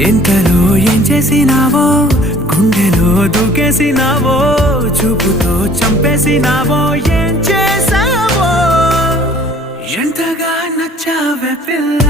ఎంతలో ఏం చేసినావో గుండెలో దూకేసినావో చూపుతో చంపేసినావో ఏం చేసావో ఎంతగా నచ్చావే పిల్ల